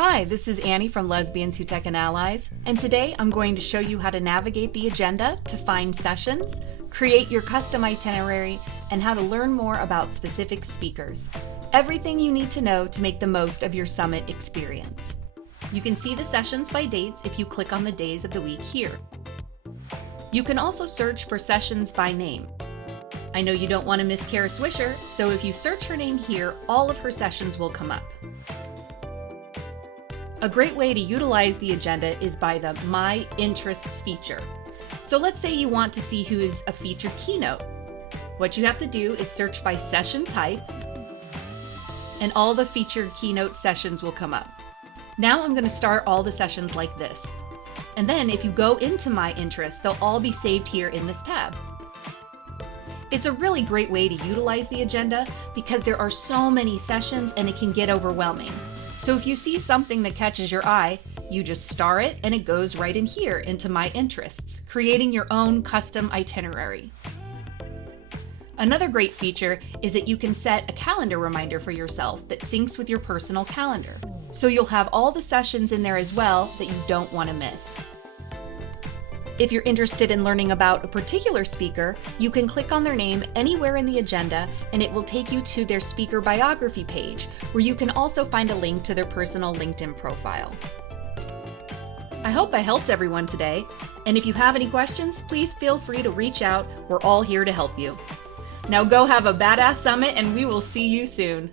Hi, this is Annie from Lesbians Who Tech and Allies, and today I'm going to show you how to navigate the agenda to find sessions, create your custom itinerary, and how to learn more about specific speakers. Everything you need to know to make the most of your summit experience. You can see the sessions by dates if you click on the days of the week here. You can also search for sessions by name. I know you don't want to miss Kara Swisher, so if you search her name here, all of her sessions will come up. A great way to utilize the agenda is by the My Interests feature. So let's say you want to see who is a featured keynote. What you have to do is search by session type, and all the featured keynote sessions will come up. Now I'm going to start all the sessions like this. And then if you go into My Interests, they'll all be saved here in this tab. It's a really great way to utilize the agenda because there are so many sessions and it can get overwhelming. So if you see something that catches your eye, you just star it and it goes right in here into My Interests, creating your own custom itinerary. Another great feature is that you can set a calendar reminder for yourself that syncs with your personal calendar. So you'll have all the sessions in there as well that you don't want to miss. If you're interested in learning about a particular speaker, you can click on their name anywhere in the agenda and it will take you to their speaker biography page, where you can also find a link to their personal LinkedIn profile. I hope I helped everyone today, and if you have any questions, please feel free to reach out. We're all here to help you. Now go have a badass summit and we will see you soon.